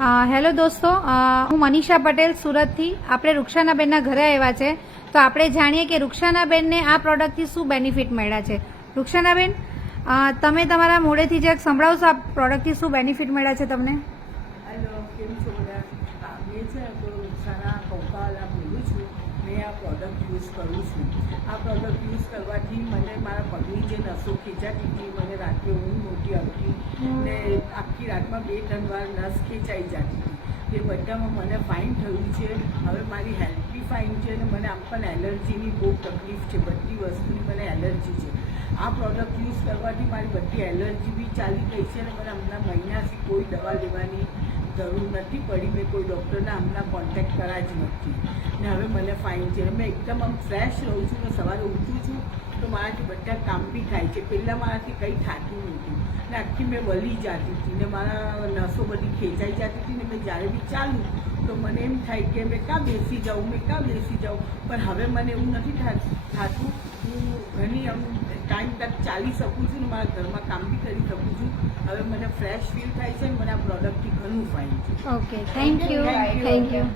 Hello દોસ્તો, હું મનીષા પટેલ સુરતથી. આપણે રૂક્ષાનાબેનના ઘરે આવ્યા છે, તો આપણે જાણીએ કે રૂક્ષાનાબેનને આ પ્રોડક્ટથી શું બેનિફિટ મળ્યા છે. રૂક્ષાનાબેન, તમે તમારા મોઢેથી જરાક સંભળાવશો આ પ્રોડક્ટથી શું બેનિફિટ મળ્યા છે તમને? હેલો, કેમ છો બધા? મેં છે તો રૂક્ષાના પપ્પાવાલા બોલું છું. મેં આ પ્રોડક્ટ યુઝ કરું છું. આ પ્રોડક્ટ યુઝ કરવાથી મને મારા પગની જે નસો ખેંચાતી હતી, મને રાત્રે ઊંઘ નહોતી આવતી ને આખી રાતમાં 2-3 વાર નસ ખેંચાઈ જતી હતી. એ બધામાં મને ફાઇન થયું છે. હવે મારી હેલ્થ બી ફાઇન છે અને મને આમ પણ એલર્જીની બહુ તકલીફ છે. બધી વસ્તુની મને એલર્જી છે. આ પ્રોડક્ટ યુઝ કરવાથી મારી બધી એલર્જી બી ચાલી ગઈ છે અને મને હમણાં મહિનાથી કોઈ દવા લેવાની જરૂર નથી પડી. મેં કોઈ ડૉક્ટરના હમણાં કોન્ટેક્ટ કર્યા જ નથી ને હવે મને ફાઇન છે. મેં એકદમ આમ ફ્રેશ રહું છું ને સવારે ઉઠું છું તો મારાથી બધા કામ બી થાય છે. પહેલાં મારાથી કંઈ થતું નહોતું ને આખી મેં વળી જતી હતી ને મારા નસો બધી ખેંચાઈ જતી હતી ને મેં જ્યારે બી ચાલું તો મને એમ થાય કે મેં કાં બેસી જાઉં પણ હવે મને એવું નથી થતું. હું ઘણી આમ ટાઈમ તક ચાલી શકું છું ને મારા ઘરમાં કામ બી કરી શકું છું. હવે મને ફ્રેશ ફીલ થાય છે ને મને આ પ્રોડક્ટથી ઘણું ફાઇન છે. Okay, thank you.